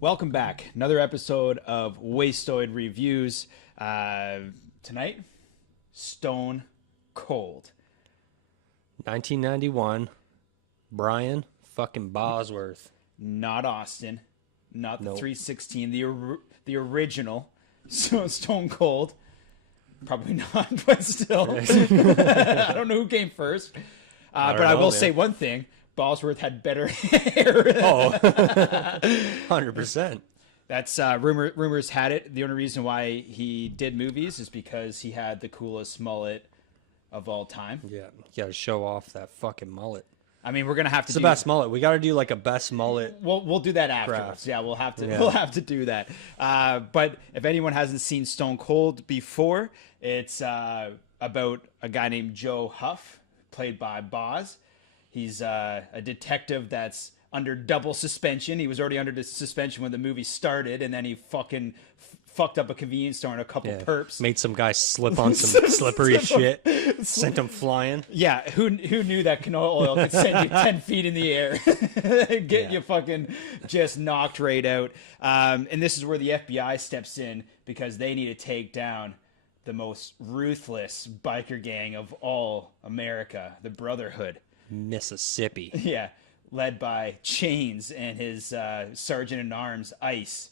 Welcome back. Another episode of Wastoid Reviews. Tonight, Stone Cold. 1991, Brian fucking Bosworth. Not Austin. Not the Nope. 316. The original Stone Cold. Probably not, but still. I don't know who came first. But I will say one thing. Bosworth had better hair. Oh, 100%. That's rumors had it. The only reason why he did movies is because he had the coolest mullet of all time. Yeah, you gotta show off that fucking mullet. I mean, we're gonna have to It's do the best mullet. We gotta do like a best mullet. We'll do that afterwards. Craft. Yeah, we'll have to Yeah. we'll have to do that. But if anyone hasn't seen Stone Cold before, it's about a guy named Joe Huff, played by Boz. He's a detective that's under double suspension. He was already under suspension when the movie started, and then he fucking fucked up a convenience store and a couple perps. Made some guy slip on some slippery shit. Sent him flying. Yeah, who knew that canola oil could send you 10 feet in the air? Get you fucking just knocked right out. And this is where the FBI steps in because they need to take down the most ruthless biker gang of all America, the Brotherhood. Mississippi. Yeah, led by Chains and his Sergeant-in-Arms, Ice.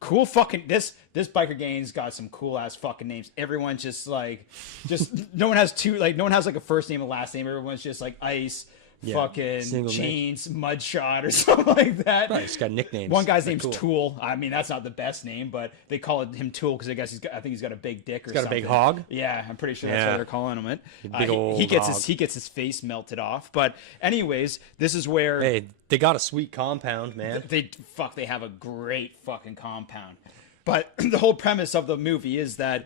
Cool fucking this biker gang's got some cool ass fucking names. Everyone's just no one has like a first name and last name. Everyone's just like Ice, fucking single Chains, Mudshot or something like that. Right, he's got nicknames. One guy's They're name's cool. Tool. I mean, that's not the best name, but they call him Tool because I think he's got a big dick or Got a something. big hog? Yeah, I'm pretty sure that's why Yeah. they're calling him it. Big old he gets hog. his face melted off. But anyways, this is where Hey, they got a sweet compound, man. they have a great fucking compound. But the whole premise of the movie is that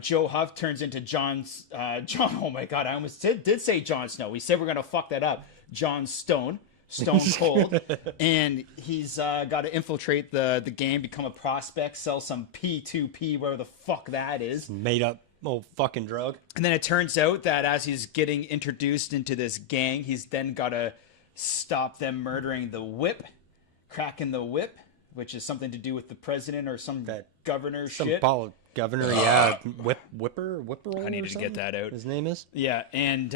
Joe Huff turns into John. Oh my god, I almost did say Jon Snow. We said we're gonna fuck that up. John Stone Cold, and he's got to infiltrate the game, become a prospect, sell some P2P, whatever the fuck that is. Made up old fucking drug. And then it turns out that as he's getting introduced into this gang, he's then got to stop them murdering the whip, cracking the whip, which is something to do with the president or some governor Some shit. governor, yeah. Whipper. I needed to get that out. His name is? Yeah, and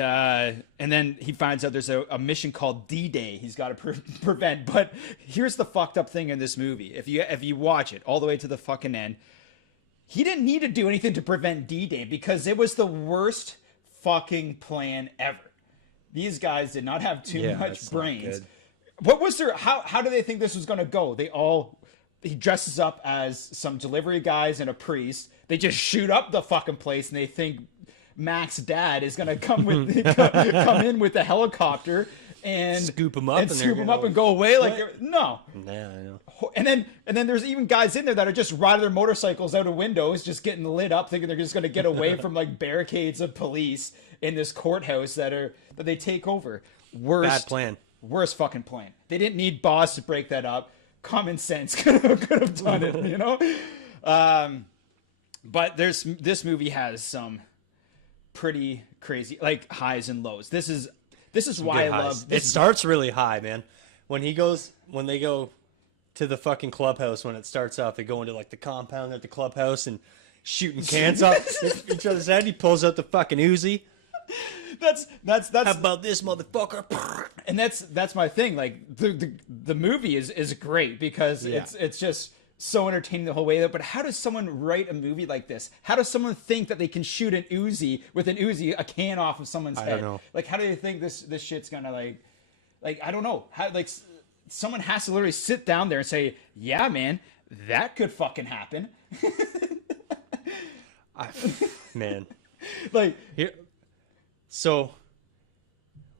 then he finds out there's a mission called D-Day he's got to prevent. But here's the fucked up thing in this movie. If you watch it all the way to the fucking end, he didn't need to do anything to prevent D-Day because it was the worst fucking plan ever. These guys did not have too much that's not brains. good. What was their how do they think this was going to go? He dresses up as some delivery guys and a priest. They just shoot up the fucking place and they think Mac's dad is going to come in with the helicopter and Scoop 'em up and go away. Like, no. Yeah, I know. And then there's even guys in there that are just riding their motorcycles out of windows, just getting lit up, thinking they're just going to get away from like barricades of police in this courthouse that they take over. Bad plan. Worst fucking plan. They didn't need Boss to break that up. Common sense could have done it, you know? But this movie has some pretty crazy, like, highs and lows. This is why I love It starts really high, man. When they go to the fucking clubhouse, when it starts off, they go into like the compound at the clubhouse and shooting cans off each other's head. He pulls out the fucking Uzi. That's How about this, motherfucker? and that's my thing. Like the movie is great because it's just so entertaining the whole way. But how does someone write a movie like this? How does someone think that they can shoot an Uzi a can off of someone's head? I don't know. Like, how do they think this shit's gonna like I don't know. How, like, someone has to literally sit down there and say, yeah, man, that could fucking happen. Man. Like, Here, so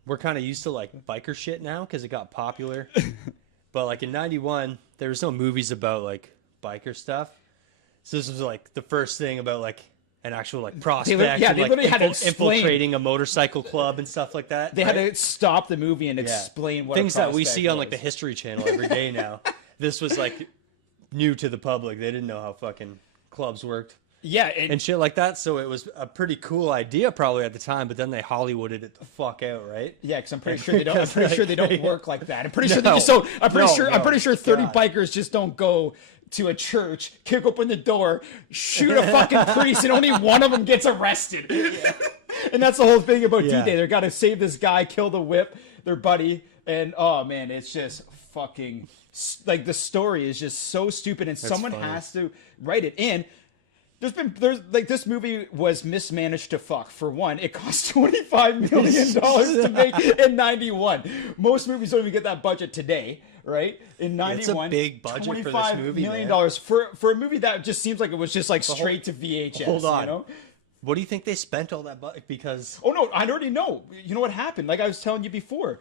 we're kind of used to like biker shit now because it got popular. But like in '91, there was no movies about like biker stuff. So this was like the first thing about like an actual like prospect. they and, like, literally had to explain. infiltrating a motorcycle club and stuff like that. they had to stop the movie and explain what things a that we prospect see on like the was. History Channel every day now. This was like new to the public. They didn't know how fucking clubs worked. Yeah, and shit like that. So it was a pretty cool idea probably at the time, but then they Hollywooded it the fuck out, right? Yeah, because I'm pretty sure they don't. I'm pretty sure they don't work like that. I'm pretty sure they No. just don't. I'm pretty No, sure. I'm pretty sure 30 God. bikers just don't go to a church, kick open the door, shoot a fucking priest, and only one of them gets arrested. And that's the whole thing about Yeah. D-Day. They're gotta save this guy, kill the whip, their buddy, and oh man, it's just fucking like the story is just so stupid, and someone funny. has to write it in. There's like this movie was mismanaged to fuck. For one, it cost $25 million to make in 91. Most movies don't even get that budget today, right? In 91, It's a big budget for this $25 movie, million man. for a movie that just seems like it was just like straight to VHS. Hold on. You know? What do you think they spent all that because Oh no, I already know. You know what happened? Like I was telling you before,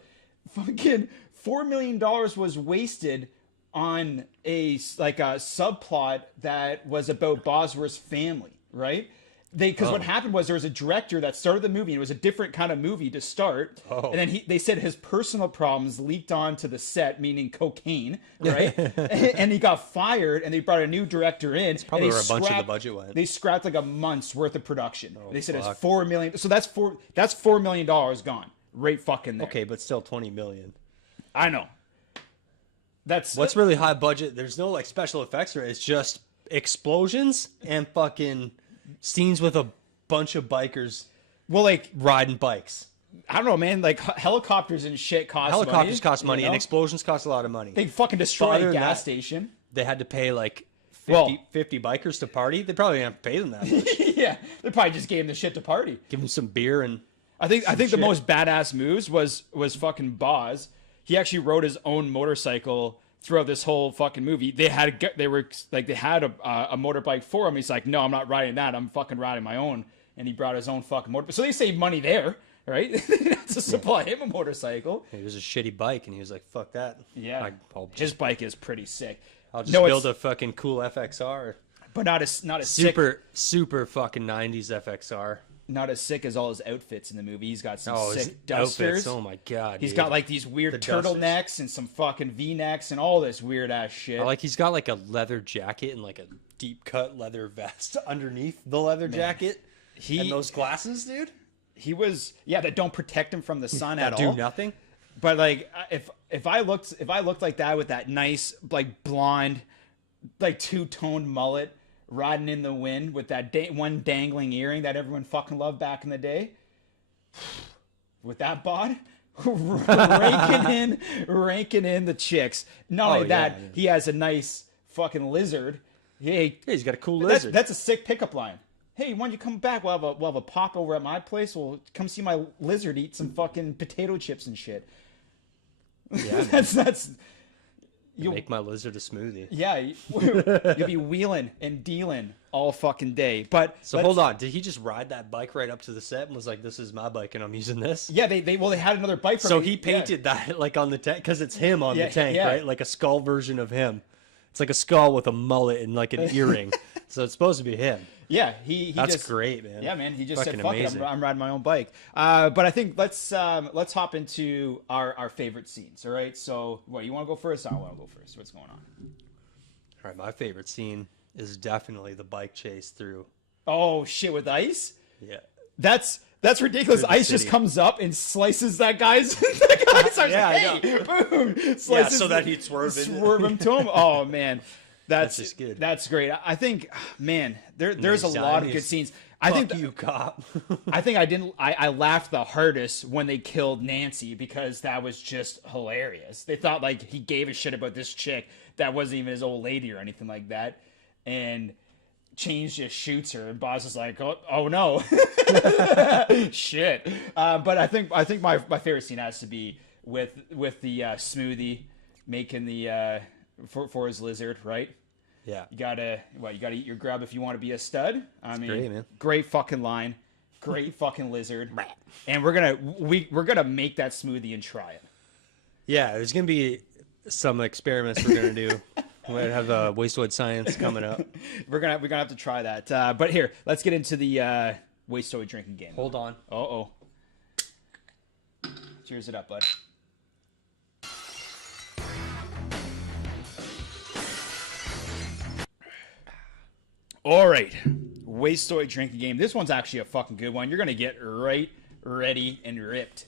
fucking $4 million was wasted on a subplot that was about Bosworth's family, right? Because what happened was there was a director that started the movie, and it was a different kind of movie to start. And then they said his personal problems leaked onto the set, meaning cocaine, right? And he got fired, and they brought a new director in. probably and where a bunch of the budget went. They scrapped like a month's worth of production. They said fuck. it's $4 million. So that's $4 million gone. Right fucking there. okay, but still 20 million. I know. That's What's really high budget? There's no like special effects or it's just explosions and fucking scenes with a bunch of bikers well, like riding bikes. I don't know, man. Like helicopters and shit cost Helicopters money, cost money you and know? explosions cost a lot of money. They fucking destroy Other a than gas that- station. They had to pay like 50, Well- 50 bikers to party. They probably didn't have to pay them that much. Yeah, they probably just gave him the shit to party. Give them some beer and I think the shit. most badass moves was fucking Boz. He actually rode his own motorcycle throughout this whole fucking movie. They had a motorbike for him. He's like, no, I'm not riding that. I'm fucking riding my own. And he brought his own fucking motorbike. So they saved money there, right? They didn't have to supply him a motorcycle. it was a shitty bike and he was like, fuck that. Yeah, I'll his bike is pretty sick. just No, build it's- a fucking cool FXR. but not as sick. Super fucking 90s FXR. Not as sick as all his outfits in the movie. He's got some Oh, his sick dusters. outfits. Oh my god. He's dude. got like these weird The dusters. turtlenecks and some fucking V-necks and all this weird ass shit. Like he's got like a leather jacket and like a deep cut leather vest underneath the leather jacket. And those glasses, dude, that don't protect him from the sun at that do all. nothing. But like if I looked like that with that nice like blonde, like two-toned mullet, riding in the wind with that one dangling earring that everyone fucking loved back in the day, with that bod, raking in the chicks. Not only that, yeah. he has a nice fucking lizard. Hey, He's got a cool lizard. that's a sick pickup line. Hey, why don't you come back? We'll have a pop over at my place. We'll come see my lizard eat some fucking potato chips and shit. Yeah, that's you'll make my lizard a smoothie. yeah, you'll be wheeling and dealing all fucking day. But So hold on, did he just ride that bike right up to the set and was like, "This is my bike and I'm using this"? Yeah, they had another bike. From So me. he painted that like on the tank because it's him on Yeah, the tank, yeah. right? Like a skull version of him. It's like a skull with a mullet and like an earring. So it's supposed to be him. Yeah, he That's just, great, man. Yeah, man, he just Fucking said, "Fuck amazing. it, I'm riding my own bike." But I think let's hop into our favorite scenes. All right, so what, you want to go first? I want to go first. What's going on? All right, my favorite scene is definitely the bike chase through. Oh shit, with ice? Yeah. That's ridiculous. Through the Ice just city. comes up and slices that guy's. The guy starts Yeah, I like, hey, boom, slices, Yeah, so that he'd swerve in. swerve him to him. Oh man, that's just good. That's great. I think, man, there's a he's lot of dying, good he's, scenes. Fuck you, cop. I think I laughed the hardest when they killed Nancy because that was just hilarious. They thought like he gave a shit about this chick that wasn't even his old lady or anything like that, and Change just shoots her, and Boz is like, oh no, shit. But I think my favorite scene has to be with the smoothie making the for his lizard, right? Yeah. You gotta eat your grub if you want to be a stud. I mean, great, man. great fucking line, great fucking lizard, and we're gonna make that smoothie and try it. Yeah, there's going to be some experiments we're going to do. We're going to have Wastoid science coming up. We're gonna have to try that. But here, let's get into the Wastoid drinking game. Hold on. Oh. Cheers it up, bud. All right. Wastoid drinking game. This one's actually a fucking good one. You're gonna get right, ready, and ripped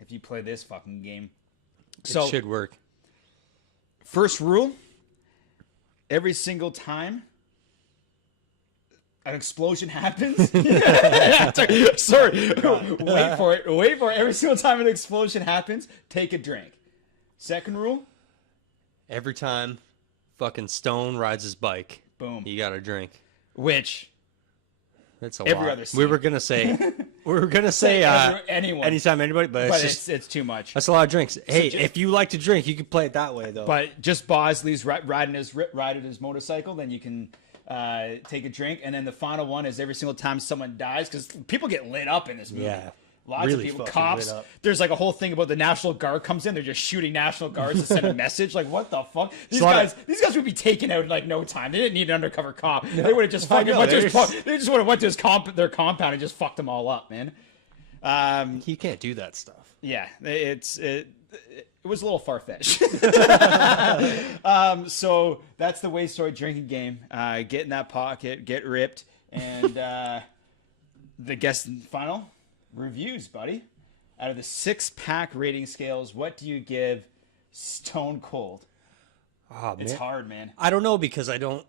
if you play this fucking game. So it should work. First rule: every single time an explosion happens. Sorry. Wait for it. Wait for it. Every single time an explosion happens, take a drink. Second rule: every time fucking Stone rides his bike, boom, you got to drink. Which that's a every lot. other scene. We were gonna say anyone, anytime anybody, but it's too much. That's a lot of drinks. Hey, just, if you like to drink, you can play it that way though. But just Bosley's riding his motorcycle, then you can take a drink, and then the final one is every single time someone dies, because people get lit up in this movie. Yeah. Lots really of people, fucking cops. lit up. There's like a whole thing about the National Guard comes in. They're just shooting National Guards to send a message. Like, what the fuck? These guys would be taken out in like no time. They didn't need an undercover cop. No. They would have just fucking went to they just would have went to their compound and just fucked them all up, man. You can't do that stuff. Yeah, it was a little far-fetched. So that's the Wastoid drinking game. Get in that pocket, get ripped, and the guest final reviews, buddy. Out of the 6-pack rating scales, what do you give Stone Cold? Oh, it's hard, man. I don't know, because I don't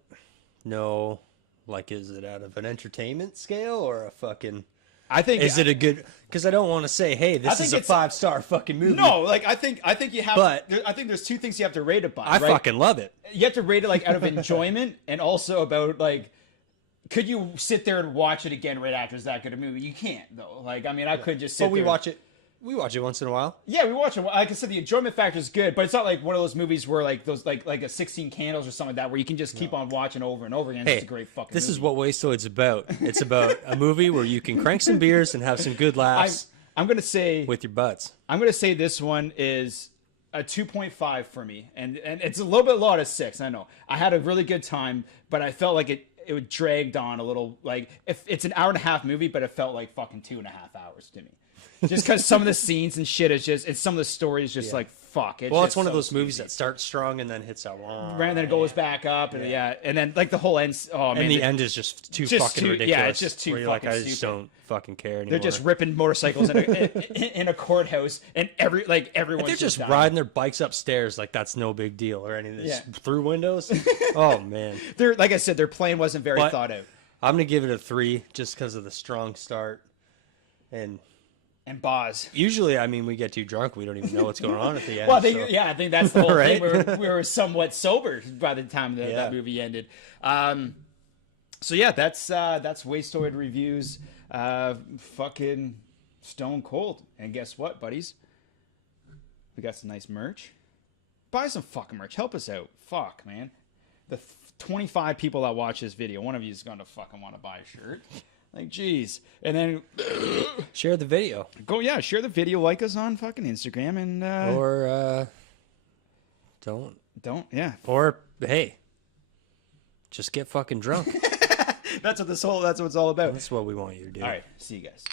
know. Like, is it out of an entertainment scale or a fucking? I think is it a good? Because I don't want to say, hey, this is a 5-star fucking movie. No, like I think you have. But I think there's two things you have to rate it by. I fucking love it. You have to rate it like out of enjoyment, and also about like, could you sit there and watch it again right after it's that good a movie? You can't though. Like, I mean, I could just sit. But we there. watch it. We watch it once in a while. Yeah, we watch it. Like I said, the enjoyment factor is good, but it's not like one of those movies where like those like a 16 Candles or something like that, where you can just keep on watching over and over again. Hey, it's a great fucking. This movie. is what Wastoid's about. It's about a movie where you can crank some beers and have some good laughs. I'm gonna say with your butts. I'm gonna say this one is a 2.5 for me, and it's a little bit low out of 6. I know I had a really good time, but I felt like it dragged on a little. Like, if it's an hour and a half movie, but it felt like fucking 2.5 hours to me. Just because some of the scenes and shit is just, it's some of the stories just like fuck. It's one of those movies that starts strong and then hits out wrong, and then it goes back up, and and then like the whole end. Oh man, and the end is just too fucking ridiculous. Yeah, it's just too fucking like, I just stupid. Don't fucking care anymore. They're just ripping motorcycles in a courthouse, and everyone's they're just dying. riding their bikes upstairs like that's no big deal or anything. Through windows. Oh man, like I said, their plan wasn't very thought out. I'm gonna give it a 3 just because of the strong start and Boz. Usually, I mean, we get too drunk, we don't even know what's going on at the end. Well, I think that's the whole right? thing. We were somewhat sober by the time that movie ended. So yeah, that's Wastoid reviews. Fucking Stone Cold. And guess what, buddies? We got some nice merch. Buy some fucking merch. Help us out. Fuck, man. The 25 people that watch this video, one of you is going to fucking want to buy a shirt. Like, geez. And then share the video. Share the video, like us on fucking Instagram, and or don't, yeah. Or hey, just get fucking drunk. That's what it's all about. That's what we want you to do. All right, see you guys.